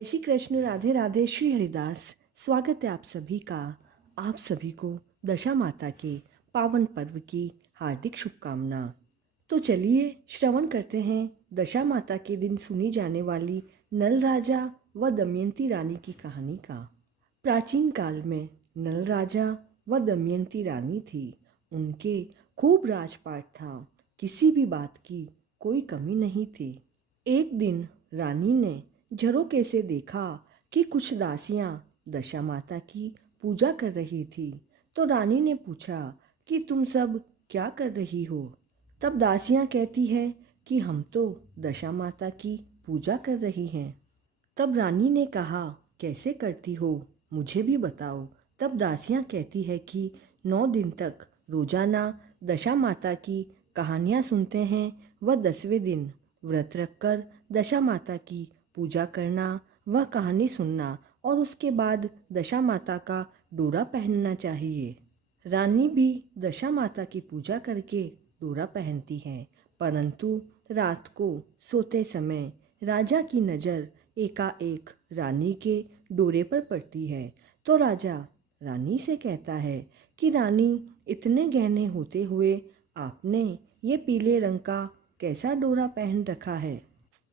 श्री कृष्ण, राधे राधे, श्री हरिदास। स्वागत है आप सभी का। आप सभी को दशा माता के पावन पर्व की हार्दिक शुभकामना। तो चलिए श्रवण करते हैं दशा माता के दिन सुनी जाने वाली नल राजा व दमयंती रानी की कहानी का। प्राचीन काल में नल राजा व दमयंती रानी थी। उनके खूब राजपाट था, किसी भी बात की कोई कमी नहीं थी। एक दिन रानी ने झरोके से देखा कि कुछ दासियां दशा माता की पूजा कर रही थी। तो रानी ने पूछा कि तुम सब क्या कर रही हो। तब दासियां कहती है कि हम तो दशा माता की पूजा कर रही हैं। तब रानी ने कहा, कैसे करती हो, मुझे भी बताओ। तब दासियां कहती है कि 9 दिन तक रोजाना दशा माता की कहानियाँ सुनते हैं व 10वें दिन व्रत रखकर दशा माता की पूजा करना, वह कहानी सुनना और उसके बाद दशा माता का डोरा पहनना चाहिए। रानी भी दशा माता की पूजा करके डोरा पहनती है, परंतु रात को सोते समय राजा की नज़र एकाएक रानी के डोरे पर पड़ती है। तो राजा रानी से कहता है कि रानी, इतने गहने होते हुए आपने ये पीले रंग का कैसा डोरा पहन रखा है।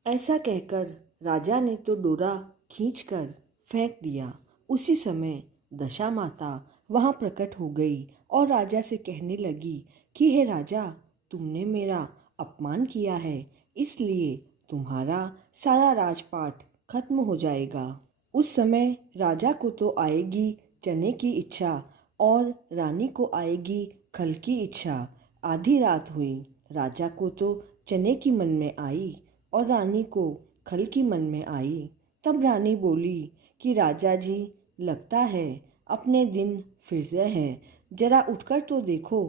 ऐसा कहकर राजा ने तो डोरा खींचकर फेंक दिया। उसी समय दशा माता वहाँ प्रकट हो गई और राजा से कहने लगी कि हे राजा, तुमने मेरा अपमान किया है, इसलिए तुम्हारा सारा राजपाट खत्म हो जाएगा। उस समय राजा को तो आएगी चने की इच्छा और रानी को आएगी खल की इच्छा। आधी रात हुई, राजा को तो चने की मन में आई और रानी को खल की मन में आई। तब रानी बोली कि राजा जी, लगता है अपने दिन फिर रहे हैं, जरा उठकर तो देखो।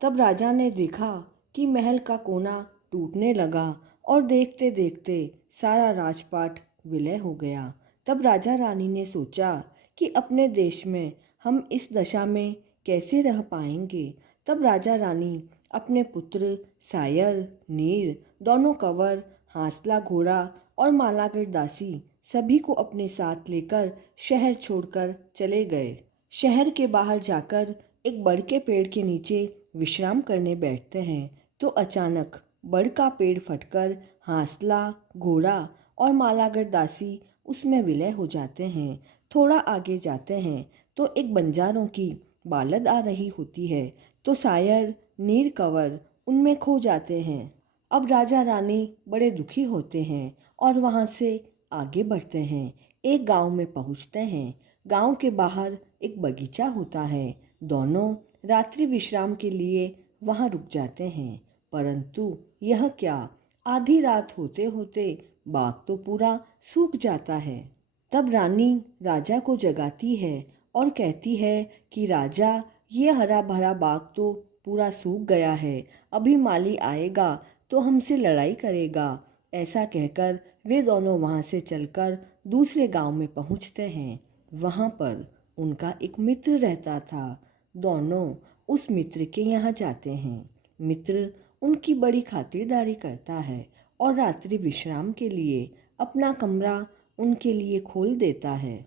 तब राजा ने देखा कि महल का कोना टूटने लगा और देखते देखते सारा राजपाट विलय हो गया। तब राजा रानी ने सोचा कि अपने देश में हम इस दशा में कैसे रह पाएंगे। तब राजा रानी अपने पुत्र सायर, नीर, दोनों कंवर, हांसला घोड़ा और मालागढ़ दासी सभी को अपने साथ लेकर शहर छोड़कर चले गए। शहर के बाहर जाकर एक बड़ के पेड़ के नीचे विश्राम करने बैठते हैं तो अचानक बड़ का पेड़ फटकर हांसला घोड़ा और मालागढ़ दासी उसमें विलय हो जाते हैं। थोड़ा आगे जाते हैं तो एक बंजारों की बालद आ रही होती है तो सायर, नीर, कंवर उनमें खो जाते हैं। अब राजा रानी बड़े दुखी होते हैं और वहाँ से आगे बढ़ते हैं। एक गांव में पहुँचते हैं। गांव के बाहर एक बगीचा होता है। दोनों रात्रि विश्राम के लिए वहाँ रुक जाते हैं, परंतु यह क्या, आधी रात होते होते बाग तो पूरा सूख जाता है। तब रानी राजा को जगाती है और कहती है कि राजा, ये हरा भरा बाग तो पूरा सूख गया है, अभी माली आएगा तो हमसे लड़ाई करेगा। ऐसा कहकर वे दोनों वहाँ से चलकर दूसरे गांव में पहुँचते हैं। वहाँ पर उनका एक मित्र रहता था। दोनों उस मित्र के यहाँ जाते हैं। मित्र उनकी बड़ी खातिरदारी करता है और रात्रि विश्राम के लिए अपना कमरा उनके लिए खोल देता है।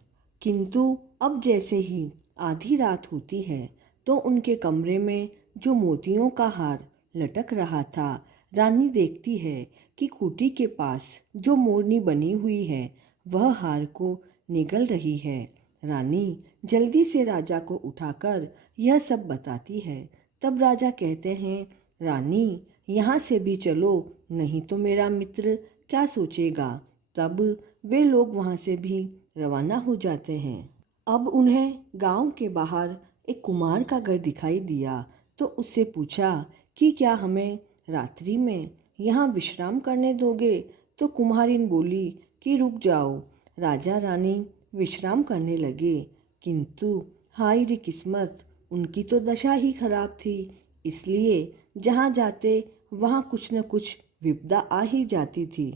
किंतु अब जैसे ही आधी रात होती है तो उनके कमरे में जो मोतियों का हार लटक रहा था, रानी देखती है कि खूंटी के पास जो मोरनी बनी हुई है वह हार को निगल रही है। रानी जल्दी से राजा को उठाकर यह सब बताती है। तब राजा कहते हैं, रानी, यहाँ से भी चलो, नहीं तो मेरा मित्र क्या सोचेगा। तब वे लोग वहाँ से भी रवाना हो जाते हैं। अब उन्हें गांव के बाहर एक कुम्हार का घर दिखाई दिया तो उससे पूछा कि क्या हमें रात्रि में यहाँ विश्राम करने दोगे। तो कुम्हारिन बोली कि रुक जाओ। राजा रानी विश्राम करने लगे, किंतु हाय रे किस्मत, उनकी तो दशा ही खराब थी, इसलिए जहाँ जाते वहाँ कुछ न कुछ विपदा आ ही जाती थी।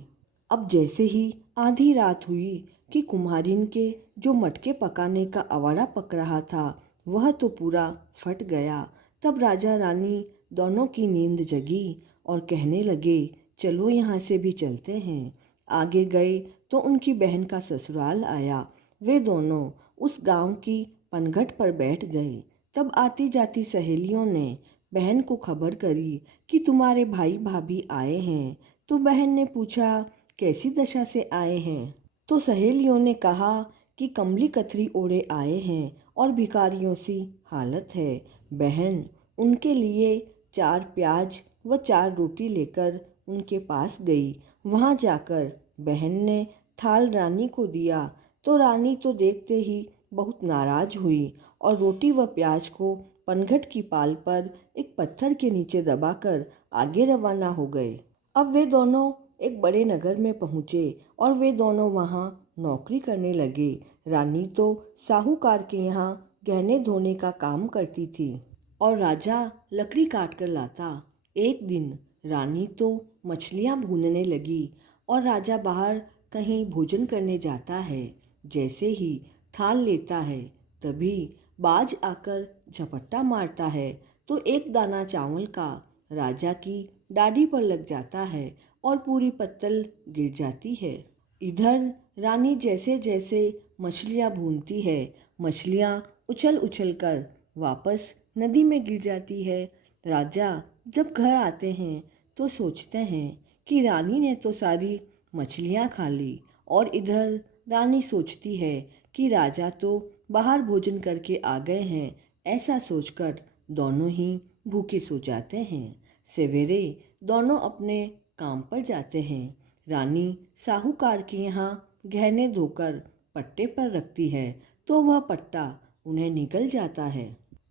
अब जैसे ही आधी रात हुई कि कुम्हारिन के जो मटके पकाने का अवाड़ा पक रहा था वह तो पूरा फट गया। तब राजा रानी दोनों की नींद जगी और कहने लगे, चलो यहाँ से भी चलते हैं। आगे गए तो उनकी बहन का ससुराल आया। वे दोनों उस गांव की पनघट पर बैठ गए। तब आती जाती सहेलियों ने बहन को खबर करी कि तुम्हारे भाई भाभी आए हैं। तो बहन ने पूछा, कैसी दशा से आए हैं? तो सहेलियों ने कहा कि कमली कथरी ओढ़े आए हैं और भिखारियों सी हालत है। बहन उनके लिए 4 प्याज व 4 रोटी लेकर उनके पास गई। वहाँ जाकर बहन ने थाल रानी को दिया तो रानी तो देखते ही बहुत नाराज हुई और रोटी व प्याज को पनघट की पाल पर एक पत्थर के नीचे दबाकर आगे रवाना हो गए। अब वे दोनों एक बड़े नगर में पहुँचे और वे दोनों वहाँ नौकरी करने लगे। रानी तो साहूकार के यहाँ गहने धोने का काम करती थी और राजा लकड़ी काट कर लाता। एक दिन रानी तो मछलियाँ भूनने लगी और राजा बाहर कहीं भोजन करने जाता है। जैसे ही थाल लेता है तभी बाज आकर झपट्टा मारता है तो एक दाना चावल का राजा की डाढ़ी पर लग जाता है और पूरी पत्तल गिर जाती है। इधर रानी जैसे जैसे मछलियाँ भूनती है, मछलियाँ उछल उछल कर वापस नदी में गिर जाती है। राजा जब घर आते हैं तो सोचते हैं कि रानी ने तो सारी मछलियाँ खा ली और इधर रानी सोचती है कि राजा तो बाहर भोजन करके आ गए हैं। ऐसा सोचकर दोनों ही भूखे सो जाते हैं। सवेरे दोनों अपने काम पर जाते हैं। रानी साहूकार के यहाँ गहने धोकर पट्टे पर रखती है तो वह पट्टा उन्हें निकल जाता है।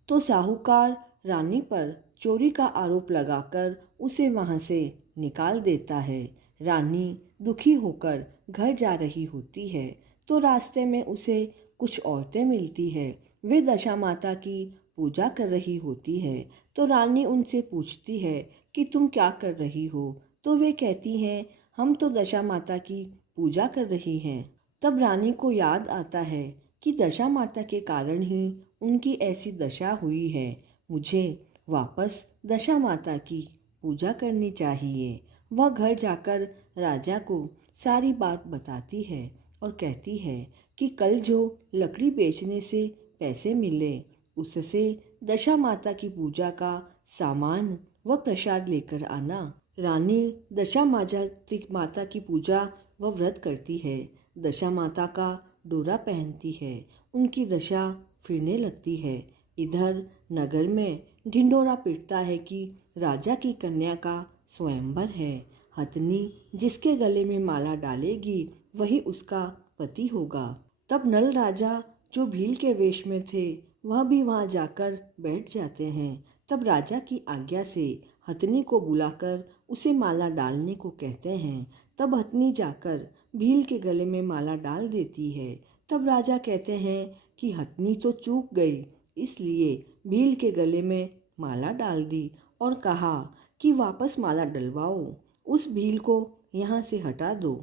तो साहूकार रानी पर चोरी का आरोप लगाकर उसे वहाँ से निकाल देता है। रानी दुखी होकर घर जा रही होती है तो रास्ते में उसे कुछ औरतें मिलती है। वे दशा माता की पूजा कर रही होती है तो रानी उनसे पूछती है कि तुम क्या कर रही हो? तो वे कहती हैं, हम तो दशा माता की पूजा कर रही हैं। तब रानी को याद आता है कि दशा माता के कारण ही उनकी ऐसी दशा हुई है। मुझे वापस दशा माता की पूजा करनी चाहिए। वह घर जाकर राजा को सारी बात बताती है और कहती है कि कल जो लकड़ी बेचने से पैसे मिले उससे दशा माता की पूजा का सामान व प्रसाद लेकर आना। रानी दशा माता की पूजा व व्रत करती है। दशा माता का डोरा पहनती है। उनकी दशा फिरने लगती है। इधर नगर में ढिंढोरा पीटता है कि राजा की कन्या का स्वयंवर है। हथनी जिसके गले में माला डालेगी वही उसका पति होगा। तब नल राजा जो भील के वेश में थे वह भी वहाँ जाकर बैठ जाते हैं। तब राजा की आज्ञा से हथनी को बुलाकर उसे माला डालने को कहते हैं। तब हथनी जाकर भील के गले में माला डाल देती है। तब राजा कहते हैं कि हथनी तो चूक गई, इसलिए भील के गले में माला डाल दी और कहा कि वापस माला डलवाओ, उस भील को यहाँ से हटा दो।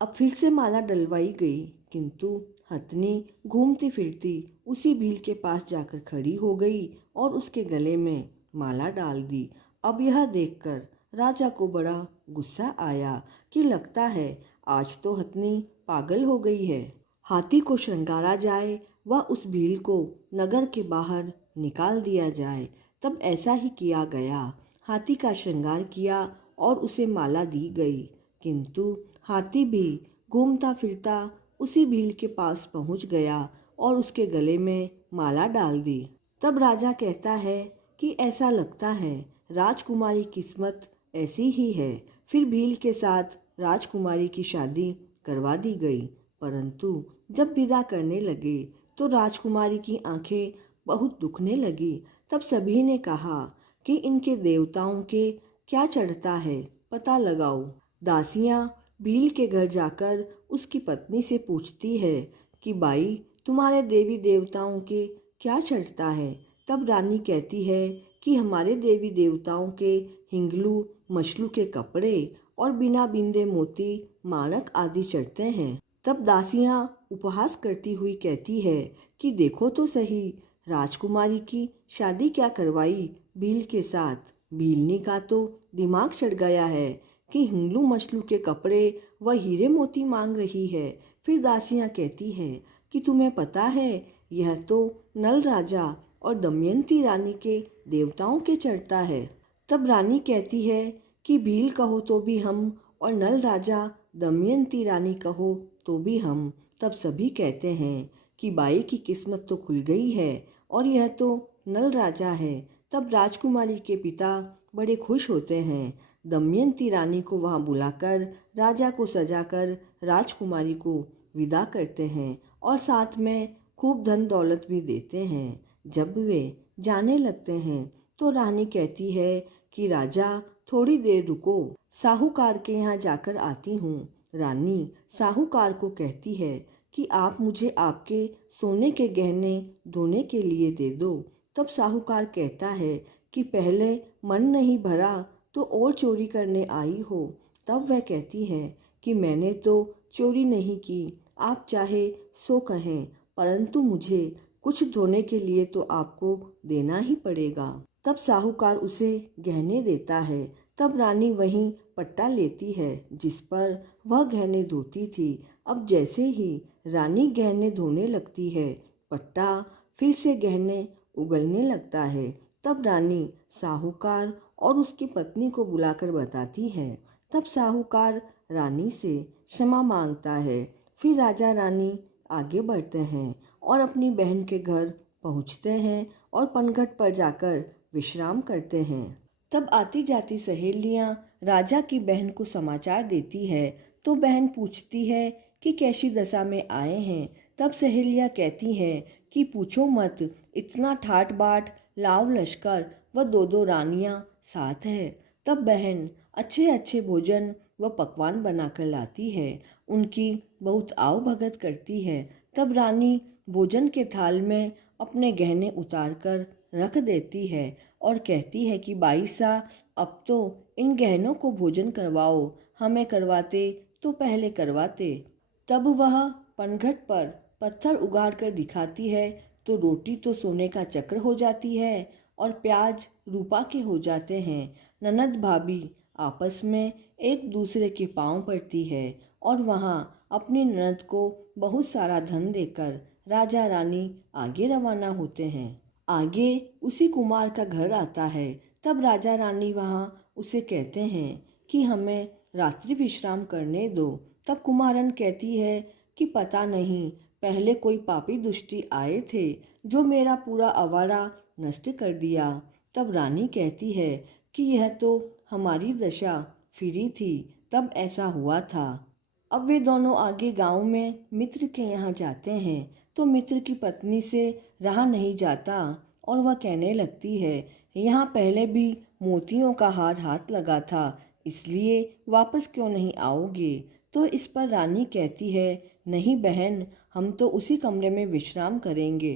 अब फिर से माला डलवाई गई किंतु हथनी घूमती फिरती उसी भील के पास जाकर खड़ी हो गई और उसके गले में माला डाल दी। अब यह देखकर राजा को बड़ा गुस्सा आया कि लगता है आज तो हथनी पागल हो गई है। हाथी को श्रृंगारा जाए व उस भील को नगर के बाहर निकाल दिया जाए। तब ऐसा ही किया गया। हाथी का श्रृंगार किया और उसे माला दी गई किंतु हाथी भी घूमता फिरता उसी भील के पास पहुंच गया और उसके गले में माला डाल दी। तब राजा कहता है कि ऐसा लगता है राजकुमारी किस्मत ऐसी ही है। फिर भील के साथ राजकुमारी की शादी करवा दी गई। परंतु जब विदा करने लगे तो राजकुमारी की आंखें बहुत दुखने लगी। तब सभी ने कहा कि इनके देवताओं के क्या चढ़ता है, पता लगाओ। दासियां भील के घर जाकर उसकी पत्नी से पूछती है कि भाई तुम्हारे देवी देवताओं के क्या चढ़ता है। तब रानी कहती है कि हमारे देवी देवताओं के हिंगलू मछलू के कपड़े और बिना बिंदे मोती मानक आदि चढ़ते हैं। तब दासियां उपहास करती हुई कहती है कि देखो तो सही, राजकुमारी की शादी क्या करवाई भील के साथ। भीलनी का तो दिमाग चढ़ गया है कि हिंगलू मछलू के कपड़े व हीरे मोती मांग रही है। फिर दासियां कहती है कि तुम्हें पता है यह तो नल राजा और दमयंती रानी के देवताओं के चढ़ता है। तब रानी कहती है कि भील कहो तो भी हम और नल राजा दमयंती रानी कहो तो भी हम। तब सभी कहते हैं कि बाई की किस्मत तो खुल गई है और यह तो नल राजा है। तब राजकुमारी के पिता बड़े खुश होते हैं। दमयंती रानी को वहां बुलाकर राजा को सजाकर राजकुमारी को विदा करते हैं और साथ में खूब धन दौलत भी देते हैं। जब वे जाने लगते हैं तो रानी कहती है कि राजा थोड़ी देर रुको, साहूकार के यहाँ जाकर आती हूँ। रानी साहूकार को कहती है कि आप मुझे आपके सोने के गहने धोने के लिए दे दो। तब साहूकार कहता है कि पहले मन नहीं भरा तो और चोरी करने आई हो। तब वह कहती है कि मैंने तो चोरी नहीं की, आप चाहे सो कहें, परंतु मुझे कुछ धोने के लिए तो आपको देना ही पड़ेगा। तब साहूकार उसे गहने देता है। तब रानी वहीं पट्टा लेती है जिस पर वह गहने धोती थी। अब जैसे ही रानी गहने धोने लगती है, पट्टा फिर से गहने उगलने लगता है। तब रानी साहूकार और उसकी पत्नी को बुलाकर बताती है। तब साहूकार रानी से क्षमा मांगता है। फिर राजा रानी आगे बढ़ते हैं और अपनी बहन के घर पहुंचते हैं और पनघट पर जाकर विश्राम करते हैं। तब आती जाती सहेलियां राजा की बहन को समाचार देती है तो बहन पूछती है कि कैसी दशा में आए हैं। तब सहेलियां कहती हैं कि पूछो मत, इतना ठाट बाट लाव लश्कर व दो दो रानियां साथ है। तब बहन अच्छे अच्छे भोजन व पकवान बनाकर लाती है, उनकी बहुत आव भगत करती है। तब रानी भोजन के थाल में अपने गहने उतार कर रख देती है और कहती है कि बाई सा, अब तो इन गहनों को भोजन करवाओ, हमें करवाते तो पहले करवाते। तब वह पनघट पर पत्थर उगाड़ कर दिखाती है तो रोटी तो सोने का चक्र हो जाती है और प्याज रूपा के हो जाते हैं। ननद भाभी आपस में एक दूसरे के पांव पड़ती है और वहाँ अपनी ननद को बहुत सारा धन देकर राजा रानी आगे रवाना होते हैं। आगे उसी कुमार का घर आता है। तब राजा रानी वहाँ उसे कहते हैं कि हमें रात्रि विश्राम करने दो। तब कुमारन कहती है कि पता नहीं, पहले कोई पापी दुष्टी आए थे जो मेरा पूरा आवारा नष्ट कर दिया। तब रानी कहती है कि यह तो हमारी दशा फिरी थी, तब ऐसा हुआ था। अब वे दोनों आगे गांव में मित्र के यहाँ जाते हैं तो मित्र की पत्नी से रहा नहीं जाता और वह कहने लगती है, यहाँ पहले भी मोतियों का हार हाथ लगा था, इसलिए वापस क्यों नहीं आओगे। तो इस पर रानी कहती है, नहीं बहन, हम तो उसी कमरे में विश्राम करेंगे।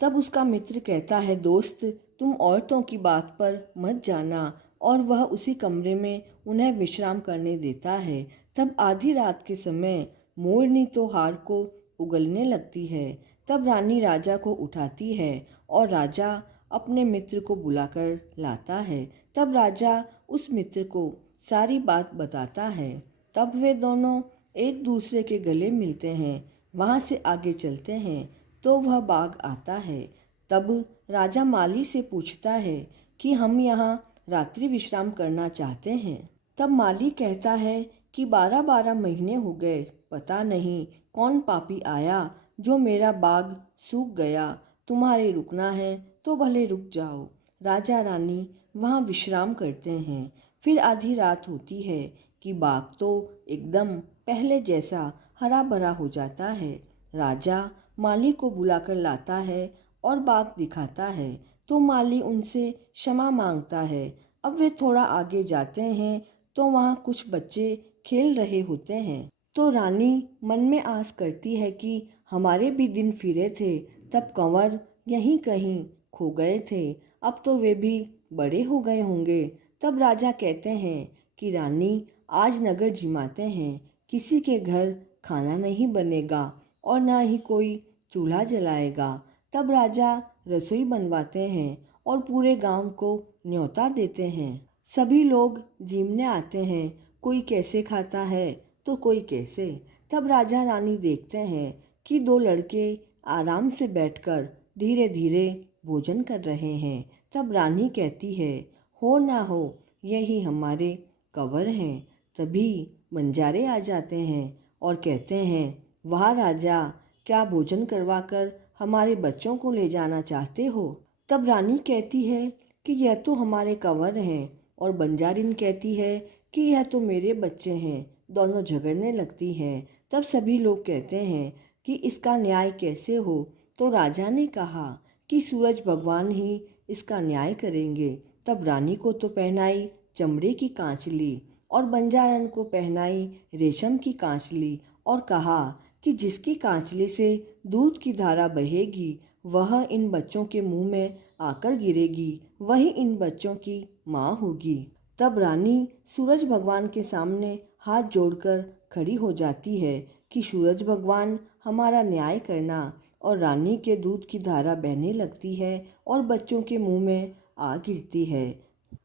तब उसका मित्र कहता है, दोस्त तुम औरतों की बात पर मत जाना, और वह उसी कमरे में उन्हें विश्राम करने देता है। तब आधी रात के समय मोरनी तो हार को उगलने लगती है। तब रानी राजा को उठाती है और राजा अपने मित्र को बुलाकर लाता है। तब राजा उस मित्र को सारी बात बताता है। तब वे दोनों एक दूसरे के गले मिलते हैं। वहाँ से आगे चलते हैं तो वह बाग आता है। तब राजा माली से पूछता है कि हम यहाँ रात्रि विश्राम करना चाहते हैं। तब माली कहता है कि 12-12 महीने हो गए, पता नहीं कौन पापी आया जो मेरा बाग सूख गया। तुम्हारे रुकना है तो भले रुक जाओ। राजा रानी वहाँ विश्राम करते हैं। फिर आधी रात होती है कि बाग तो एकदम पहले जैसा हरा भरा हो जाता है। राजा माली को बुलाकर लाता है और बाग दिखाता है तो माली उनसे क्षमा मांगता है। अब वे थोड़ा आगे जाते हैं तो वहाँ कुछ बच्चे खेल रहे होते हैं। तो रानी मन में आस करती है कि हमारे भी दिन फिरे थे, तब कंवर यहीं कहीं खो गए थे, अब तो वे भी बड़े हो गए होंगे। तब राजा कहते हैं कि रानी आज नगर जिमाते हैं, किसी के घर खाना नहीं बनेगा और ना ही कोई चूल्हा जलाएगा। तब राजा रसोई बनवाते हैं और पूरे गांव को न्योता देते हैं। सभी लोग जीमने आते हैं। कोई कैसे खाता है तो कोई कैसे। तब राजा रानी देखते हैं कि दो लड़के आराम से बैठकर धीरे धीरे भोजन कर रहे हैं। तब रानी कहती है, हो ना हो यही हमारे कंवर हैं। तभी बंजारे आ जाते हैं और कहते हैं, वाह राजा, क्या भोजन करवाकर हमारे बच्चों को ले जाना चाहते हो। तब रानी कहती है कि यह तो हमारे कंवर हैं, और बंजारिन कहती है कि यह तो मेरे बच्चे हैं। दोनों झगड़ने लगती हैं। तब सभी लोग कहते हैं कि इसका न्याय कैसे हो। तो राजा ने कहा कि सूरज भगवान ही इसका न्याय करेंगे। तब रानी को तो पहनाई चमड़े की कांचली और बंजारन को पहनाई रेशम की कांचली, और कहा कि जिसकी कांचली से दूध की धारा बहेगी वह इन बच्चों के मुंह में आकर गिरेगी, वही इन बच्चों की माँ होगी। तब रानी सूरज भगवान के सामने हाथ जोड़कर खड़ी हो जाती है कि सूरज भगवान हमारा न्याय करना, और रानी के दूध की धारा बहने लगती है और बच्चों के मुंह में आ गिरती है।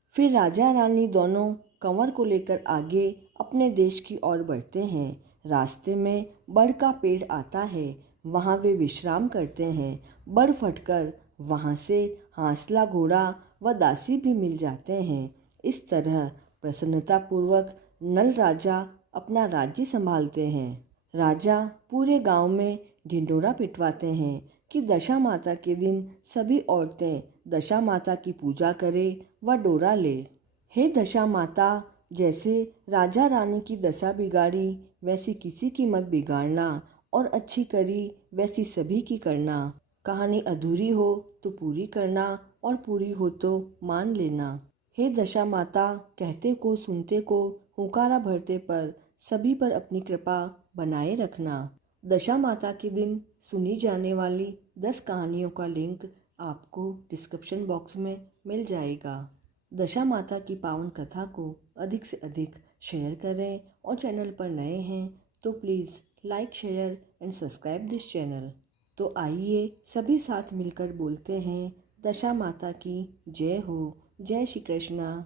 फिर राजा रानी दोनों कंवर को लेकर आगे अपने देश की ओर बढ़ते हैं। रास्ते में बड़ का पेड़ आता है, वहाँ वे विश्राम करते हैं। बड़ फटकर वहाँ से हांसला घोड़ा व दासी भी मिल जाते हैं। इस तरह प्रसन्नतापूर्वक नल राजा अपना राज्य संभालते हैं। राजा पूरे गांव में ढिंढोरा पिटवाते हैं कि दशा माता के दिन सभी औरतें दशा माता की पूजा करें व डोरा ले। हे दशा माता, जैसे राजा रानी की दशा बिगाड़ी वैसी किसी की मत बिगाड़ना, और अच्छी करी वैसी सभी की करना। कहानी अधूरी हो तो पूरी करना, और पूरी हो तो मान लेना। हे दशा माता, कहते को सुनते को हुंकारा भरते पर सभी पर अपनी कृपा बनाए रखना। दशा माता के दिन सुनी जाने वाली 10 कहानियों का लिंक आपको डिस्क्रिप्शन बॉक्स में मिल जाएगा। दशा माता की पावन कथा को अधिक से अधिक शेयर करें, और चैनल पर नए हैं तो please like, share and subscribe this channel. तो आइए सभी साथ मिलकर बोलते हैं, दशा माता की जय हो। जय श्री कृष्णा।